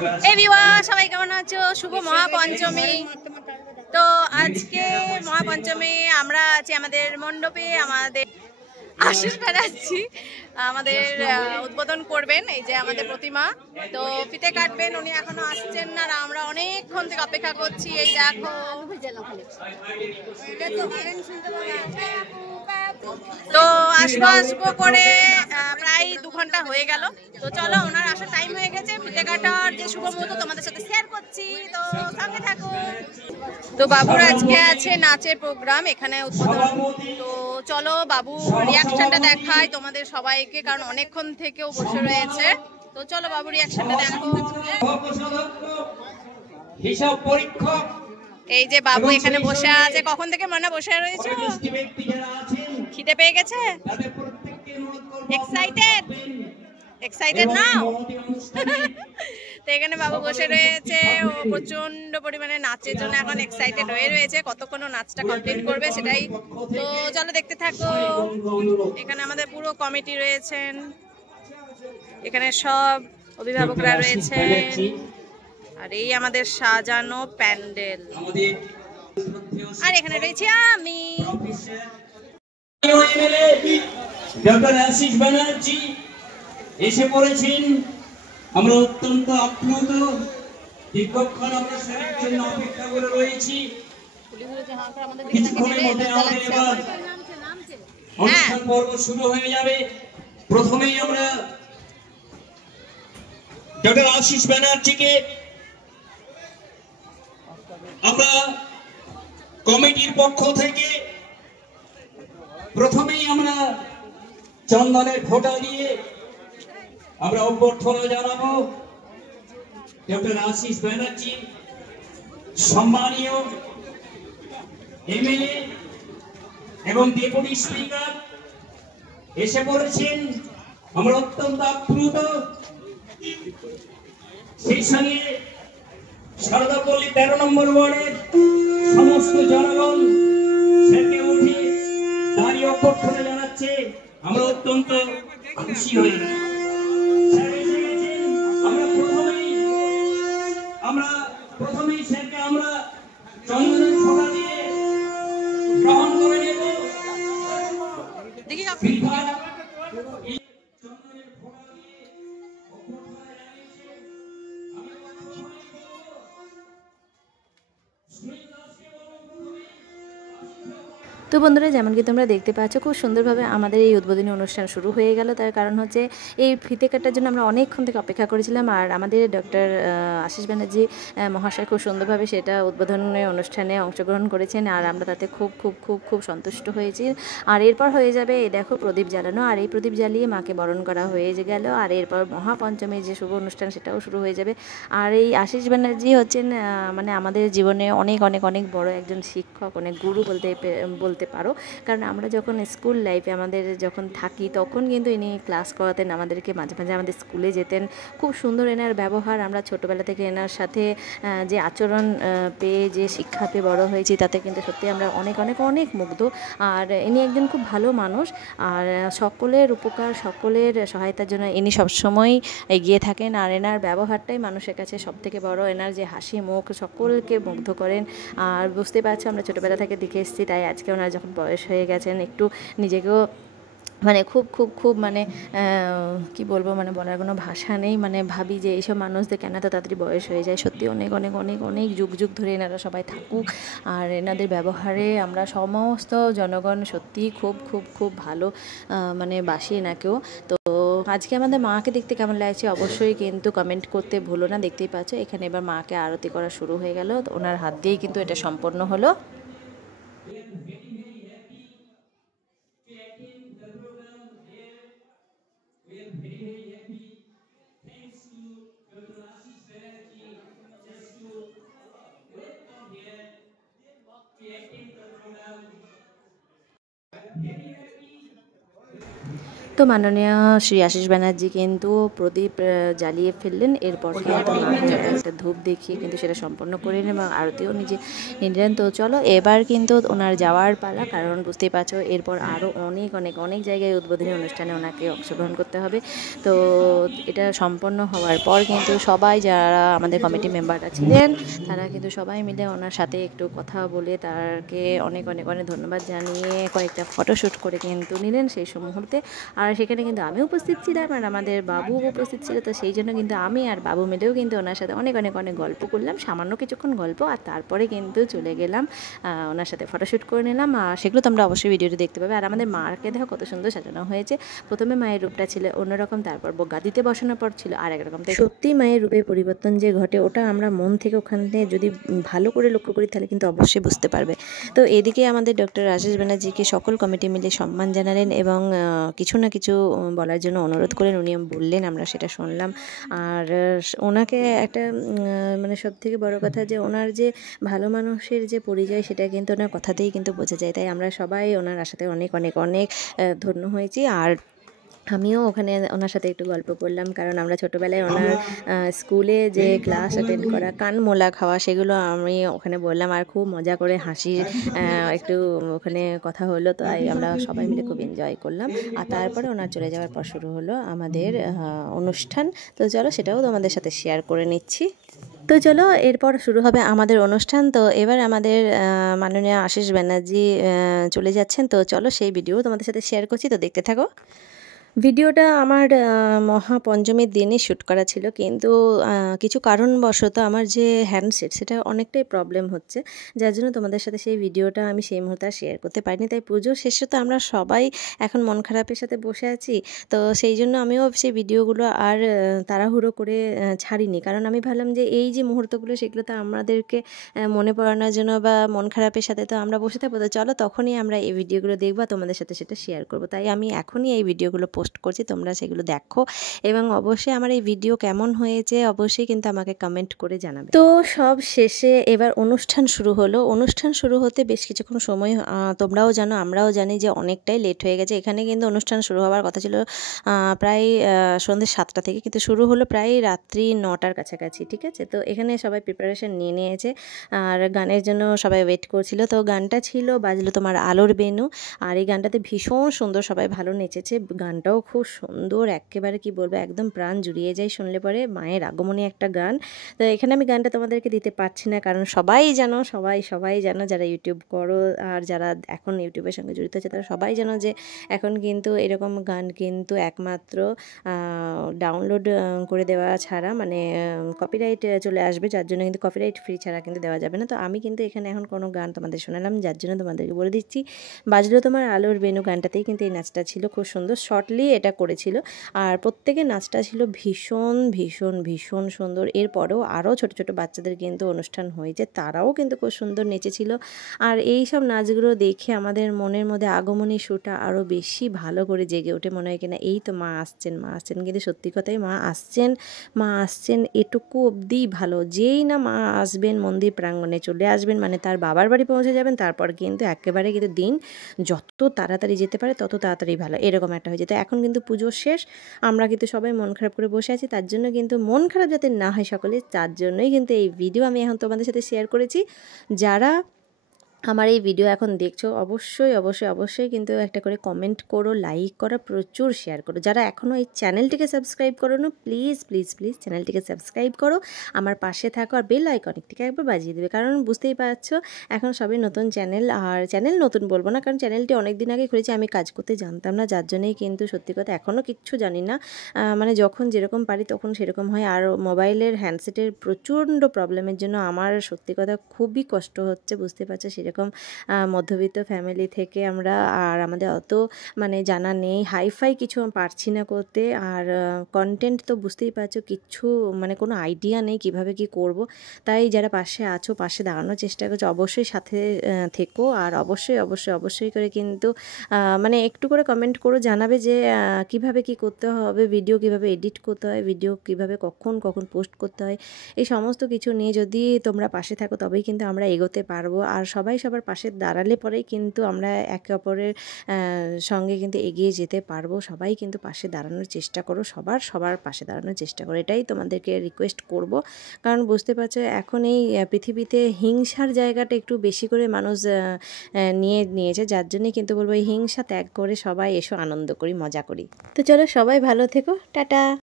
Everyone, সবাই কেমন আছো? শুভ মহাপঞ্চমী। তো আজকে মহাপঞ্চমী আমরা আছি আমাদের মণ্ডপে, আমাদের আশিস বেড়াচ্ছি, আমাদের উদ্বোধন করবেন এই যে আমাদের প্রতিমা। তো ফিতে কাটবেন, উনি এখনো আসছেন না, আর আমরা অনেকক্ষণ থেকে অপেক্ষা করছি। এই দেখো, তো আসবো আসবো করে প্রায় 2 ঘন্টা হয়ে গেল। তো চলো, ওনার আসার টাইম হয়ে গেছে। ফিতে কাটার যে শুভ মুহূর্ত তোমাদের সাথে শেয়ার করছি, তো সঙ্গে থাকো। তো বাবুর আজকে আছে নাচের প্রোগ্রাম এখানে উদ্বোধন। তো চলো বাবু রিয়াকশনটা দেখাই তোমাদের সবাইকে, কারণ অনেকক্ষণ থেকেও বসে রয়েছে। তো চলো বাবু রিয়াকশনটা দেখো। হিসাব পরীক্ষক, এই যে বাবু এখানে বসে আছে, কখন থেকে মনে বসে রয়েছে? খিদে পেয়ে গেছে? এক্সাইটেড এক্সাইটেড নাও। তো এখানে বাবু বসে রয়েছে, ও প্রচন্ড পরিমাণে নাচের জন্য এখন এক্সাইটেড হয়ে রয়েছে। কতক্ষণ নাচটা কমপ্লিট করবে সেটাই। তো চলো দেখতে থাকো। এখানে আমাদের পুরো কমিটি রয়েছেন, এখানে সব অভিভাবকরা রয়েছেন, আর এই আমাদের সাজানো প্যান্ডেল, আর এখানে রয়েছি আমি। ডক্টর আশিস ব্যানার্জি এসে পড়েছেন। আমরা অত্যন্ত আপ্লুত, দীর্ঘক্ষণ আমরা সেটার জন্য অপেক্ষা করে রয়েছি। কিছুক্ষণের মধ্যে আমাদের এবার অনুষ্ঠান পর্ব শুরু হয়ে যাবে। প্রথমেই আমরা ডক্টর আশিস ব্যানার্জিকে আমরা কমিটির পক্ষ থেকে প্রথমেই আমরা চন্দনের ফোঁটা দিয়ে আমরা অভ্যর্থনা জানাবো। ডক্টর আশিস ব্যানার্জি সম্মানীয় এমএলএ এবং ডেপুটি স্পিকার এসে পড়েছেন। আমরা অত্যন্ত আপ্লুত। সেই সঙ্গে সারদাপল্লী 13 নম্বর ওয়ার্ডের সমস্ত জনগণ সেকে উঠে দাঁড়িয়ে অভ্যর্থনা জানাচ্ছে। আমরা অত্যন্ত খুশি হয়ে প্রথমেই স্যারকে আমরা চন্দনের ফোঁটা দিয়ে গ্রহণ করে নেব। তো বন্ধুরা, যেমন কি তোমরা দেখতে পাচ্ছ, খুব সুন্দরভাবে আমাদের এই উদ্বোধনী অনুষ্ঠান শুরু হয়ে গেল। তার কারণ হচ্ছে এই ফিতে কাটার জন্য আমরা অনেকক্ষণ থেকে অপেক্ষা করেছিলাম, আর আমাদের ডক্টর আশিস ব্যানার্জি মহাশয় খুব সুন্দরভাবে সেটা উদ্বোধনী অনুষ্ঠানে অংশগ্রহণ করেছেন, আর আমরা তাতে খুব খুব খুব খুব সন্তুষ্ট হয়েছি। আর এরপর হয়ে যাবে এই দেখো প্রদীপ জ্বালানো, আর এই প্রদীপ জ্বালিয়ে মাকে বরণ করা হয়ে গেল। আর এরপর মহাপঞ্চমীর যে শুভ অনুষ্ঠান সেটাও শুরু হয়ে যাবে। আর এই আশিস ব্যানার্জি হচ্ছেন মানে আমাদের জীবনে অনেক অনেক অনেক বড় একজন শিক্ষক, অনেক গুরু বলতে পারো। কারণ আমরা যখন স্কুল লাইফে আমাদের যখন থাকি, তখন কিন্তু ইনি ক্লাস করাতেন আমাদেরকে, মাঝে মাঝে আমাদের স্কুলে যেতেন। খুব সুন্দর এনার ব্যবহার। আমরা ছোটোবেলা থেকে এনার সাথে যে আচরণ পেয়ে, যে শিক্ষা পেয়ে বড় হয়েছি, তাতে কিন্তু সত্যি আমরা অনেক অনেক অনেক মুগ্ধ। আর ইনি একজন খুব ভালো মানুষ, আর সকলের উপকার, সকলের সহায়তার জন্য ইনি সবসময় এগিয়ে থাকেন। আর এনার ব্যবহারটাই মানুষের কাছে সবথেকে বড়। এনার যে হাসি মুখ সকলকে মুগ্ধ করেন। আর বুঝতে পারছো, আমরা ছোটোবেলা থেকে দেখে এসেছি, তাই আজকে ওনার যখন বয়স হয়ে গেছেন, একটু নিজেকেও মানে খুব খুব খুব মানে কি বলবো, মানে বলার কোনো ভাষা নেই। মানে ভাবি যে এইসব মানুষদের কেন এত তাড়াতাড়ি বয়স হয়ে যায়। সত্যি অনেক অনেক অনেক অনেক যুগ যুগ ধরে এনারা সবাই থাকুক। আর এনাদের ব্যবহারে আমরা সমস্ত জনগণ সত্যিই খুব খুব খুব ভালো মানে বাসি এনাকেও। তো আজকে আমাদের মাকে দেখতে কেমন লাগছে অবশ্যই কিন্তু কমেন্ট করতে ভুলো না। দেখতেই পাচ্ছ এখানে এবার মাকে আরতি করা শুরু হয়ে গেল, ওনার হাত দিয়েই কিন্তু এটা সম্পন্ন হলো। তো তো মাননীয় শ্রী আশিস ব্যানার্জি কিন্তু প্রদীপ জ্বালিয়ে ফেললেন, এরপর কিন্তু মাকে একটা ধূপ দেখিয়ে কিন্তু সেটা সম্পন্ন করেন এবং আরতিও নিজে নিলেন। তো চলো এবার কিন্তু ওনার যাওয়ার পালা, কারণ বুঝতেই পারছো এরপর আরও অনেক অনেক অনেক জায়গায় উদ্বোধনী অনুষ্ঠানে ওনাকে অংশগ্রহণ করতে হবে। তো এটা সম্পন্ন হওয়ার পর কিন্তু সবাই যারা আমাদের কমিটি মেম্বাররা ছিলেন তারা কিন্তু সবাই মিলে ওনার সাথে একটু কথা বলে তাকে অনেক অনেক অনেক ধন্যবাদ জানিয়ে কয়েকটা ফটোশ্যুট করে কিন্তু নিলেন সেই মুহূর্তে। আর সেখানে কিন্তু আমি উপস্থিত ছিলাম আর আমাদের বাবু উপস্থিত ছিল, তো সেই জন্য কিন্তু আমি আর বাবু মিলেও কিন্তু ওনার সাথে অনেক অনেক অনেক গল্প করলাম, সামান্য কিছুক্ষণ গল্প, আর তারপরে কিন্তু চলে গেলাম ওনার সাথে ফটোশ্যুট করে নিলাম। আর সেগুলো তোমরা অবশ্যই ভিডিওটি দেখতে পাবে। আর আমাদের মাকে দেখো কত সুন্দর সাজানো হয়েছে। প্রথমে মায়ের রূপটা ছিল অন্যরকম, তারপর গাদিতে বসানোর পর ছিল আর একরকম। তাই সত্যি মায়ের রূপে পরিবর্তন যে ঘটে ওটা আমরা মন থেকে ওখানে যদি ভালো করে লক্ষ্য করি তাহলে কিন্তু অবশ্যই বুঝতে পারবে। তো এদিকে আমাদের ডক্টর আশিস ব্যানার্জিকে সকল কমিটি মিলে সম্মান জানালেন এবং কিছু না কিছু বলার জন্য অনুরোধ করলেন। উনি বললেন, আমরা সেটা শুনলাম। আর ওনাকে একটা মানে সবথেকে বড় কথা যে ওনার যে ভালো মানুষের যে পরিচয় সেটা কিন্তু ওনার কথাতেই কিন্তু বোঝা যায়। তাই আমরা সবাই ওনার আশাতে অনেক অনেক অনেক ধন্য হয়েছি। আর আমিও ওখানে ওনার সাথে একটু গল্প করলাম, কারণ আমরা ছোটোবেলায় ওনার স্কুলে যে ক্লাস অ্যাটেন্ড করা, কান মোলা খাওয়া, সেগুলো আমি ওখানে বললাম। আর খুব মজা করে হাসির একটু ওখানে কথা হলো, তো আমরা সবাই মিলে খুব এনজয় করলাম। আর তারপরে ওনার চলে যাওয়ার পর শুরু হলো আমাদের অনুষ্ঠান। তো চলো সেটাও তোমাদের সাথে শেয়ার করে নিচ্ছি। তো চলো এরপর শুরু হবে আমাদের অনুষ্ঠান। তো এবার আমাদের মাননীয় আশিস ব্যানার্জি চলে যাচ্ছেন। তো চলো সেই ভিডিও তোমাদের সাথে শেয়ার করছি, তো দেখতে থাকো। ভিডিওটা আমার মহাপঞ্চমীর দিনই শ্যুট করা ছিল, কিন্তু কিছু কারণবশত আমার যে হ্যান্ডসেট সেটা অনেকটাই প্রবলেম হচ্ছে, যার জন্য তোমাদের সাথে সেই ভিডিওটা আমি সেই মুহূর্তে আর শেয়ার করতে পারিনি। তাই পুজো শেষে তো আমরা সবাই এখন মন খারাপের সাথে বসে আছি, তো সেই জন্য আমিও সেই ভিডিওগুলো আর তাড়াহুড়ো করে ছাড়িনি, কারণ আমি ভাবলাম যে এই যে মুহূর্তগুলো সেগুলো তো আমাদেরকে মনে পড়ানোর জন্য বা মন খারাপের সাথে তো আমরা বসে থাকবো। তো চলো তখনই আমরা এই ভিডিওগুলো দেখবো, তোমাদের সাথে সেটা শেয়ার করবো। তাই আমি এখনই এই ভিডিওগুলো পোস্ট করছি, তোমরা সেগুলো দেখো এবং অবশ্যই আমার এই ভিডিও কেমন হয়েছে অবশ্যই কিন্তু আমাকে কমেন্ট করে জানাবে। তো সব শেষে এবার অনুষ্ঠান শুরু হলো। অনুষ্ঠান শুরু হতে বেশ কিছুক্ষণ সময়, তোমরাও জানো আমরাও জানি যে অনেকটাই লেট হয়ে গেছে। এখানে কিন্তু অনুষ্ঠান শুরু হওয়ার কথা ছিল প্রায় সন্ধ্যে 7টা থেকে, কিন্তু শুরু হলো প্রায় রাত্রি 9টার কাছাকাছি। ঠিক আছে, তো এখানে সবাই প্রিপারেশন নিয়ে নিয়েছে আর গানের জন্য সবাই ওয়েট করছিল। তো গানটা ছিল বাজলো তোমার আলোর বেনু, আর এই গানটাতে ভীষণ সুন্দর সবাই ভালো নেচেছে। গানটাও খুব সুন্দর, একেবারে কি বলবো, একদম প্রাণ জুড়িয়ে যায় শুনলে পরে। মায়ের আগমনী একটা গান। তো এখানে আমি গানটা তোমাদেরকে দিতে পারছি না, কারণ সবাই জানো সবাই জানো যারা ইউটিউব করো আর যারা এখন ইউটিউবের সঙ্গে জড়িত আছে তারা সবাই জানো যে এখন কিন্তু এরকম গান কিন্তু একমাত্র ডাউনলোড করে দেওয়া ছাড়া, মানে কপিরাইট চলে আসবে, যার জন্য কিন্তু কপিরাইট ফ্রি ছাড়া কিন্তু দেওয়া যাবে না। তো আমি কিন্তু এখানে এখন কোনো গান তোমাদের শোনালাম, যার জন্য তোমাদেরকে বলে দিচ্ছি বাজলো তোমার আলোর বেনু গানটাতেই কিন্তু এই নাচটা ছিল। খুব সুন্দর শর্টলি এটা করেছিল, আর প্রত্যেকের নাচটা ছিল ভীষণ ভীষণ ভীষণ সুন্দর। এরপরেও আরও ছোট ছোট বাচ্চাদের কিন্তু অনুষ্ঠান হয়েছে, তারাও কিন্তু খুব সুন্দর নেচেছিল। আর এই সব নাচগুলো দেখে আমাদের মনের মধ্যে আগমনী সুরটা আরও বেশি ভালো করে জেগে ওঠে, মনে হয় কিনা এই তো মা আসছেন মা আসছেন। কিন্তু সত্যি কথাই মা আসছেন এটুকু অবধিই ভালো। যেই না মা আসবেন মন্দির প্রাঙ্গণে চলে আসবেন, মানে তার বাবার বাড়ি পৌঁছে যাবেন, তারপর কিন্তু একেবারে কিন্তু দিন যত তাড়াতাড়ি যেতে পারে তত তাড়াতাড়ি ভালো, এরকম একটা হয়ে যেত। এখন কিন্তু পুজো শেষ, আমরা কিন্তু সবাই মন খারাপ করে বসে আছি, তার জন্য কিন্তু মন খারাপ যাতে না হয় সকলে, তার জন্যই কিন্তু এই ভিডিও আমি এখন তোমাদের সাথে শেয়ার করেছি। যারা আমার এই ভিডিও এখন দেখছো অবশ্যই কিন্তু একটা করে কমেন্ট করো, লাইক করো, প্রচুর শেয়ার করো। যারা এখনও এই চ্যানেলটিকে সাবস্ক্রাইব করো না, প্লিজ চ্যানেলটিকে সাবস্ক্রাইব করো, আমার পাশে থাকো, আর বেল আইকনটিকে একবার বাজিয়ে দেবে, কারণ বুঝতেই পারছো এখন সবই নতুন চ্যানেল। আর চ্যানেল নতুন বলবো না, কারণ চ্যানেলটি অনেক দিন আগে খুলেছি, আমি কাজ করতে জানতাম না, যার জন্যই কিন্তু সত্যি কথা এখনও কিচ্ছু জানি না, মানে যখন যেরকম পারি তখন সেরকম হয়। আর মোবাইলের হ্যান্ডসেটের প্রচণ্ড প্রবলেমের জন্য আমার সত্যি কথা খুবই কষ্ট হচ্ছে, বুঝতে পারছো। সেরকম মধ্যবিত্ত ফ্যামিলি থেকে আমরা, আর আমাদের অত মানে জানা নেই, হাইফাই কিছু পারছি না করতে, আর কন্টেন্ট তো বুঝতেই পারছো কিচ্ছু মানে কোনো আইডিয়া নেই কিভাবে কি করব। তাই যারা পাশে আছো, পাশে দাঁড়ানোর চেষ্টা করছো, অবশ্যই সাথে থেকো, আর অবশ্যই করে কিন্তু মানে একটু করে কমেন্ট করো, জানাবে যে কিভাবে কি করতে হবে, ভিডিও কিভাবে এডিট করতে হয়, ভিডিও কিভাবে কখন পোস্ট করতে হয়, এই সমস্ত কিছু নিয়ে যদি তোমরা পাশে থাকো তবেই কিন্তু আমরা এগোতে পারবো। আর সবাই সবার পাশে দাঁড়ালে পরেই কিন্তু আমরা একে অপরের সঙ্গে কিন্তু এগিয়ে যেতে পারবো। সবাই কিন্তু পাশে দাঁড়ানোর চেষ্টা করো, সবার পাশে দাঁড়ানোর চেষ্টা করো, এটাই তোমাদেরকে রিকোয়েস্ট করব। কারণ বুঝতে পারছো এখন এই পৃথিবীতে হিংসার জায়গাটা একটু বেশি করে মানুষ নিয়েছে, যার জন্যে কিন্তু বলবো এই হিংসা ত্যাগ করে সবাই এসো আনন্দ করি, মজা করি। তো চলো সবাই ভালো থেকো, টাটা।